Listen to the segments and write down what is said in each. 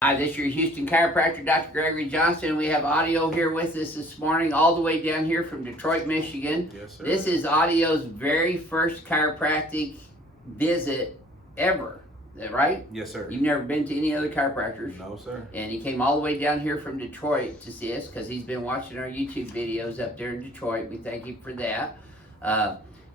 Hi, this is your Houston chiropractor, Dr. Gregory Johnson. We have audio here with us this morning, all the way down here from Detroit, Michigan. Yes, sir. This is audio's very first chiropractic visit ever, is that right? Yes, sir. You've never been to any other chiropractors? No, sir. And he came all the way down here from Detroit to see us because he's been watching our YouTube videos up there in Detroit. We thank you for that.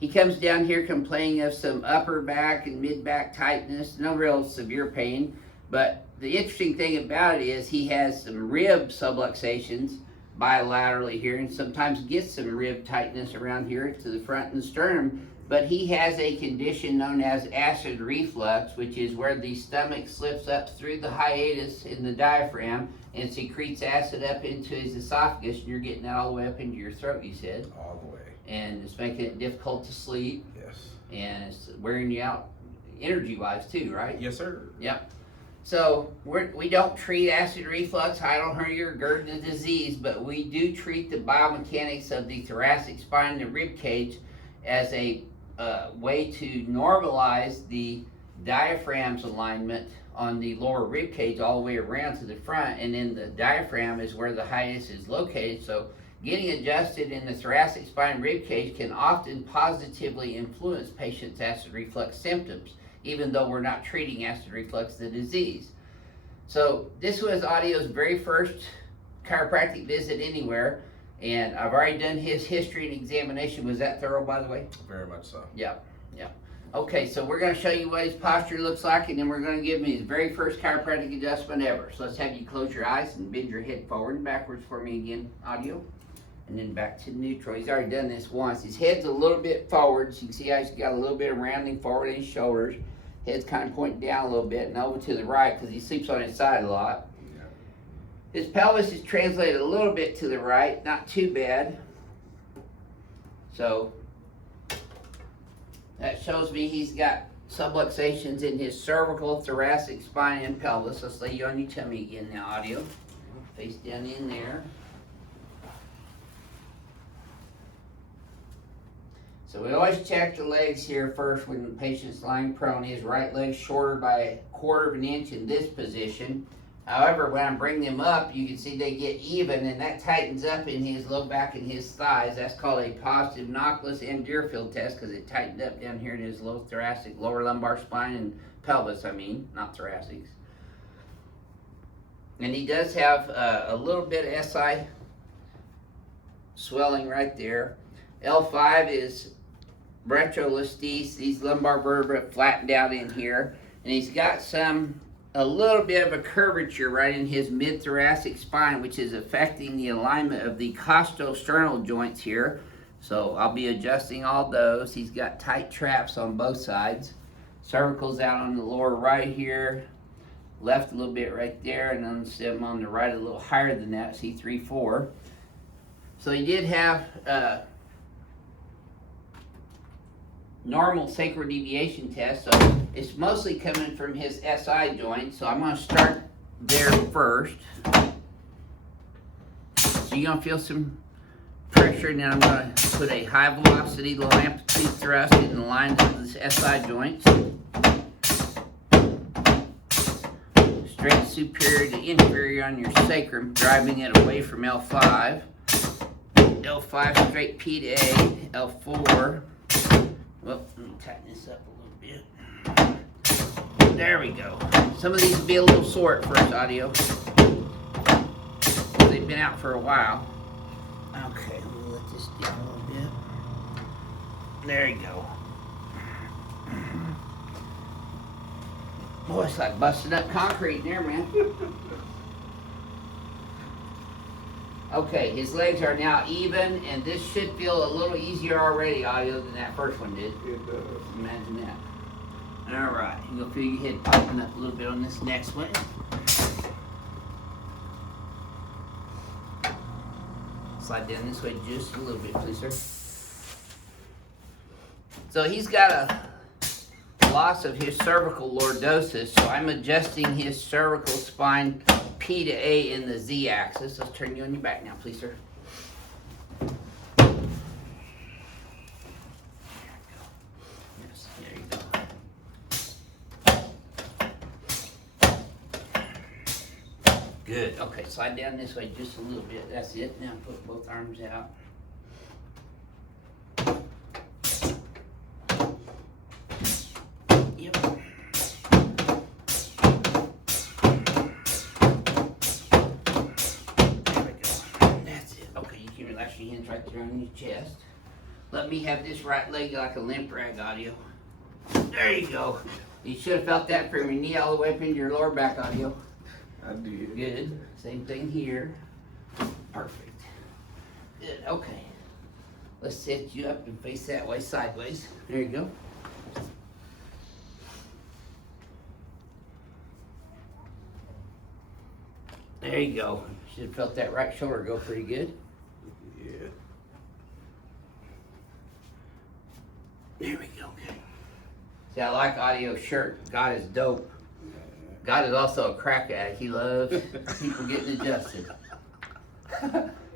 He comes down here complaining of some upper back and mid back tightness, no real severe pain, but the interesting thing about it is he has some rib subluxations bilaterally here, and sometimes gets some rib tightness around here to the front and the sternum. But he has a condition known as acid reflux, which is where the stomach slips up through the hiatus in the diaphragm and secretes acid up into his esophagus, and you're getting that all the way up into your throat, you said. All the way. And it's making it difficult to sleep. Yes. And it's wearing you out energy-wise too, right? Yes, sir. Yep. So we don't treat acid reflux, hiatal or GERD disease, but we do treat the biomechanics of the thoracic spine and the rib cage as a way to normalize the diaphragm's alignment on the lower rib cage all the way around to the front, and then the diaphragm is where the hiatus is located. So getting adjusted in the thoracic spine rib cage can often positively influence patients' acid reflux symptoms, even though we're not treating acid reflux, the disease. So this was Audio's very first chiropractic visit anywhere, and I've already done his history and examination. Was that thorough, by the way? Very much so. Yep. Okay, so we're going to show you what his posture looks like, and then we're going to give him his very first chiropractic adjustment ever. So let's have you close your eyes and bend your head forward and backwards for me again, Audio. And then back to neutral. He's already done this once. His head's a little bit forward, so you can see how he's got a little bit of rounding forward in his shoulders. Head's kind of pointing down a little bit and over to the right because he sleeps on his side a lot. Yeah. His pelvis is translated a little bit to the right, not too bad. So that shows me he's got subluxations in his cervical, thoracic, spine, and pelvis. Let's lay you on your tummy again now, Audio. Face down in there. So we always check the legs here first when the patient's lying prone. His right leg's shorter by 1/4 of an inch in this position. However, when I bring them up, you can see they get even, and that tightens up in his low back and his thighs. That's called a positive Knockless and Deerfield test because it tightened up down here in his low thoracic, lower lumbar spine and pelvis, not thoracics. And he does have a little bit of SI swelling right there. L5 is retrolestes, these lumbar vertebrae flattened out in here, and he's got a little bit of a curvature right in his mid-thoracic spine, which is affecting the alignment of the costosternal joints here. So I'll be adjusting all those. He's got tight traps on both sides. Cervical's out on the lower right here, left a little bit right there, and then stem on the right a little higher than that, C3-4. So he did have normal sacral deviation test, so it's mostly coming from his SI joint. So I'm going to start there first. So you're going to feel some pressure, and then I'm going to put a high velocity, low amplitude thrust in the lines of this SI joints. Straight superior to inferior on your sacrum, driving it away from L5. L5 straight P to A, L4. Well, let me tighten this up a little bit. There we go. Some of these will be a little sore at first, Audio. They've been out for a while. Okay, we'll let this down a little bit. There you go. Boy, it's like busting up concrete in there, man. Okay, his legs are now even, and this should feel a little easier already, Audio, than that first one did. It does. Imagine that. All right, you'll feel your head popping up a little bit on this next one. Slide down this way just a little bit, please, sir. So he's got a loss of his cervical lordosis, so I'm adjusting his cervical spine P to A in the Z axis. Let's turn you on your back now, please, sir. Yes, there you go. Good. Okay, slide down this way just a little bit. That's it. Now put both arms out. Yep. There we go. That's it. Okay, you can relax your hands right there on your chest. Let me have this right leg like a limp rag, Audio. There you go. You should have felt that from your knee all the way up into your lower back, Audio. I did. Good. Same thing here. Perfect. Good. Okay. Let's set you up and face that way sideways. There you go. There you go. Should have felt that right shoulder go pretty good. Yeah. There we go. Good. See, I like Audio's shirt. God is dope. God is also a crack addict. He loves people getting adjusted.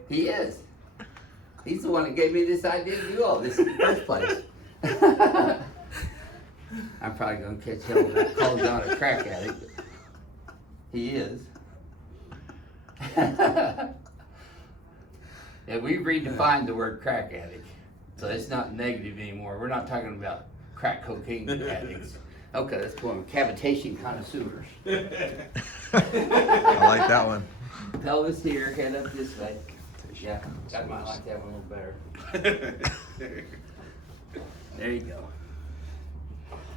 He is. He's the one that gave me this idea to do all this in the first place. I'm probably going to catch hell with that calling God a crack addict. He is. And we've redefined the word crack addict. So it's not negative anymore. We're not talking about crack cocaine addicts. Okay, let's go on. Cavitation connoisseurs. I like that one. Pelvis here, head up this way. Yeah, I might like that one a little better. There you go.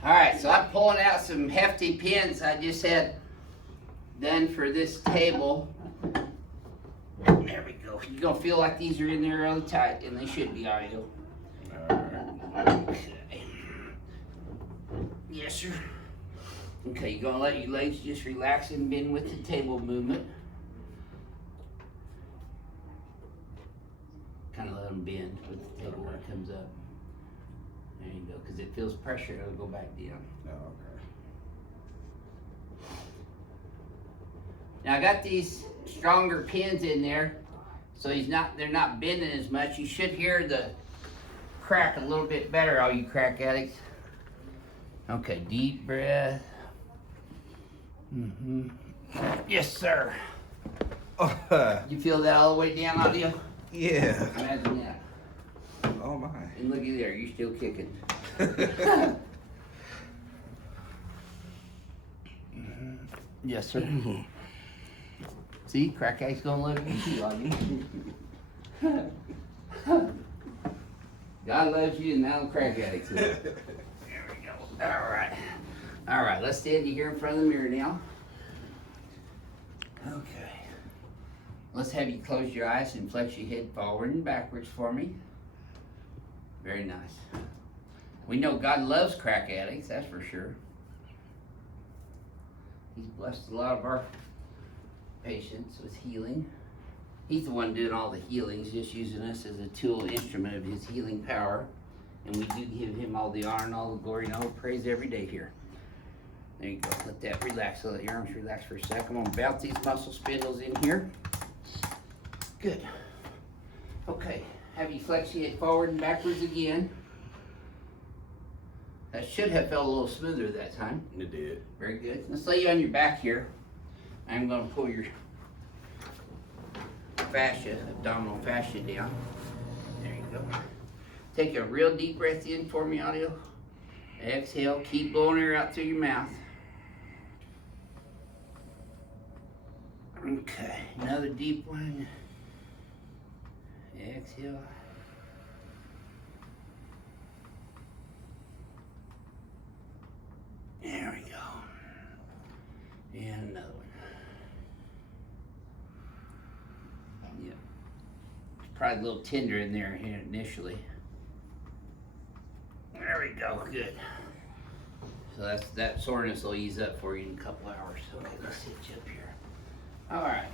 All right, so I'm pulling out some hefty pins I just had done for this table. There we go. You're gonna feel like these are in there really tight, and they should be, Audio. Okay. Yes, sir. Okay, you're gonna let your legs just relax and bend with the table movement. Kind of let them bend with the table when it comes up. There you go, because it feels pressure, it'll go back down. Oh, okay. Now I got these stronger pins in there, so they're not bending as much. You should hear the crack a little bit better, all you crack addicts. Okay, deep breath. Yes, sir. You feel that all the way down, Audio? Yeah. Imagine that. Oh my. And looky there, you're still kicking. Yes, sir. See, crack addicts gonna love you too, Audio. God loves you, and now the crack addicts will. There we go. All right. All right, let's stand you here in front of the mirror now. Okay. Let's have you close your eyes and flex your head forward and backwards for me. Very nice. We know God loves crack addicts, that's for sure. He's blessed a lot of our patients with healing. He's the one doing all the healings, just using us as a tool, instrument of his healing power. And we do give him all the honor and all the glory and all the praise every day here. There you go. Let that relax. Let your arms relax for a second. I'm going to bounce these muscle spindles in here. Good. Okay. Have you flex your head forward and backwards again. That should have felt a little smoother that time. It did. Very good. Let's lay you on your back here. I'm going to pull your fascia, abdominal fascia down. There you go. Take a real deep breath in for me, Audio. Exhale. Keep blowing air out through your mouth. Okay. Another deep one. Exhale. There we go. And another one. Yep. It's probably a little tender in there initially. There we go. Good. So that soreness will ease up for you in a couple hours. Okay, let's sit you up here. All right.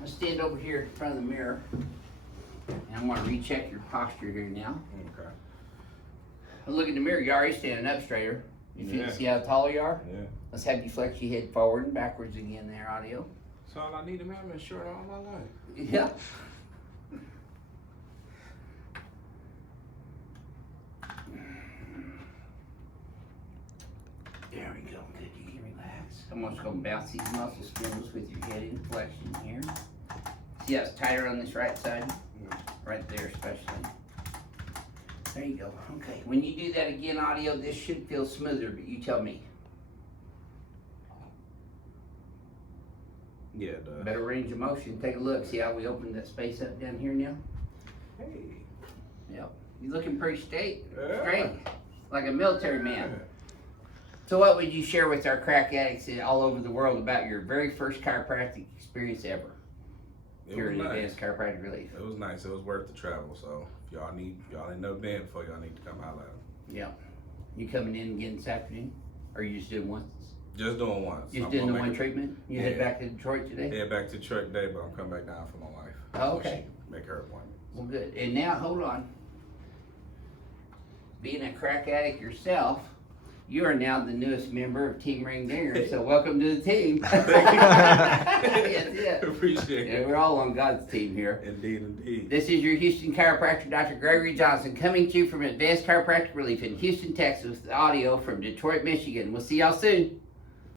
Let's stand over here in front of the mirror. And I want to recheck your posture here now. Okay. Look in the mirror. You're already standing up straighter. You Yeah. see how tall you are? Yeah. Let's have you flex your head forward and backwards again there, Audio. So all I need to have been short all my life. Yeah. There we go. Good. You can relax. I'm just going to bounce these muscle spindles with your head in flexion here. Yes, tighter on this right side. Right there especially. There you go. Okay, when you do that again, audio, this should feel smoother, but you tell me. Yeah, it does. Better range of motion. Take a look. See how we opened that space up down here now? Hey. Yep. You're looking pretty straight, Yeah. like a military man. So what would you share with our crack addicts all over the world about your very first chiropractic experience ever? It Here was at nice. Advanced Chiropractic Relief. It was nice. It was worth the travel. So if y'all ain't never been before, y'all need to come out. Yeah. You coming in again this afternoon? Or you just doing one? Just doing once. Just I'm doing the gonna one make treatment? You head back to Detroit today? Head back to Detroit today, but I'm coming back down for my wife. Oh, okay. So she make her appointment. Well, good. And now, hold on. Being a crack addict yourself, you are now the newest member of Team Ring Dinger, so welcome to the team. Yes. Appreciate Yeah, it. we're all on God's team here. Indeed, indeed. This is your Houston chiropractor, Dr. Gregory Johnson, coming to you from Advanced Chiropractic Relief in Houston, Texas, with audio from Detroit, Michigan. We'll see y'all soon.